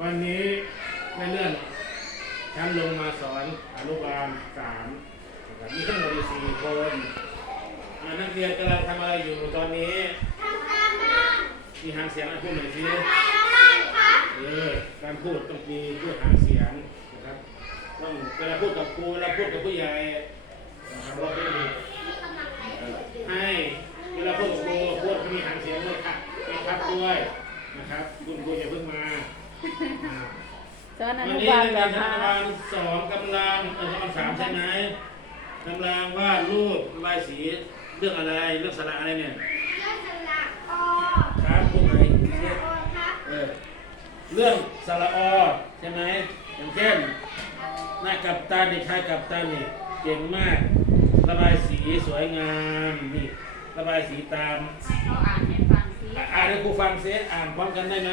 วันนี้ไม่เลื่อนชั้นลงมาสอนอนุบาลสามมีทั้งหมดสี่คนนักเรียนกำลังทำอะไรอยู่ตอนนี้ทำตามบ้านมีหางเสียงอะไรพูดหน่อยสิทำการบ้านค่ะ เออการพูดต้องมีพ้วยหางเสียงนะครับต้องเวลาพูดกับครูเวลาพูดกับผู้ใหญ่นะครับเราองมีให้เวลาพูดกับครูพูดมีหางเสียงด้วยค่ะครับด้วยเชิญอนุบาละำลัสองกำลังเออกำลสามใช่ไหมกำลังวาดรูปลายสีเรื่องอะไรเรื่องสระอะไรเนี่ยเรื่องสระอครับคุณไหนเรื่องสระอใช่ไหมอย่างเช่นหน้ากับตาด็กชายกับตาดนีเก่งมากระบายสีสวยงามนี่ระบายสีตามให้เราอ่านให้ฟังซิอ่านให้คูฟังซิอ่านพร้อมกันได้ไหม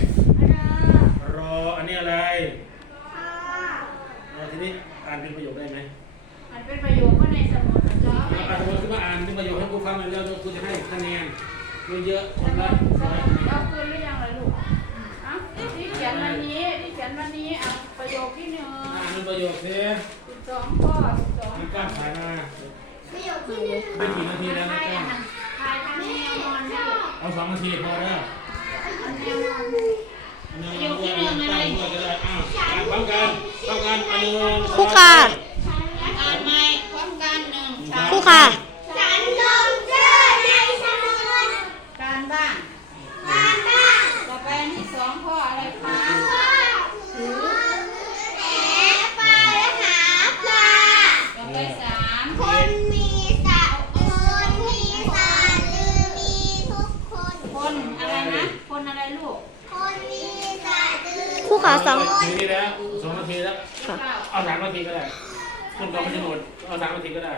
ความเร็วตรงคุณจะให้คะแนนไมนเยอะคนละร้อเอาคืนหรือยังเลลูกอ่ะที่เขียนวันนี้ที่เขียนวันนี้อ่ะประโยคที่หนึ่งอ่านประโยคที่สองข้อสองมีการถ่ายมาประโยคที่หนึ่งเป็นกี่นาทีแล้วถ่ายทางแนวนอนเอาสองนาทีพอแล้วประโยคที่หนึ่งอะไรอ่ะนฟักันฟักันคู่ค่ะอ่านใม่ฟักันหนึ่งคู่ค่ะคนมีสัตว์ คนมีสัตว์หรือมีทุกคน คนอะไรนะ คนอะไรลูก คนมีสัตว์หรือคู่ขาสองทีแล้วสองนาทีแล้วเอาสามนาทีก็ได้คุณก็พิจารณาเอาสามนาทีก็ได้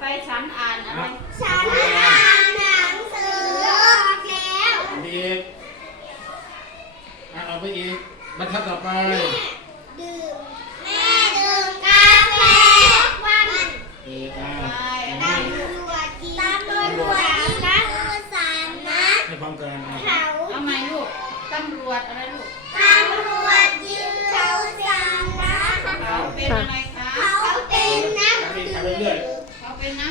ไปชั้นอ่านอะไรชั้นอ่านหนังสือแล้วอีกเอาไปอีกบรรทัดต่อไป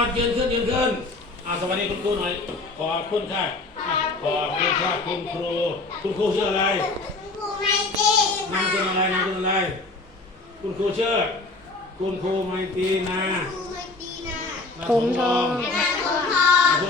อดยืนขึ้นยืนขึ้นอาสวัสดีคุณครูหน่อย ขอคุณค่ะขอคุณค่ะคุณครู คุณครูชื่ออะไร คุณครูไมตีนามสกุลอะไรนามสกุลอะไร คุณครูชื่อคุณครูไมตีนาผมทอง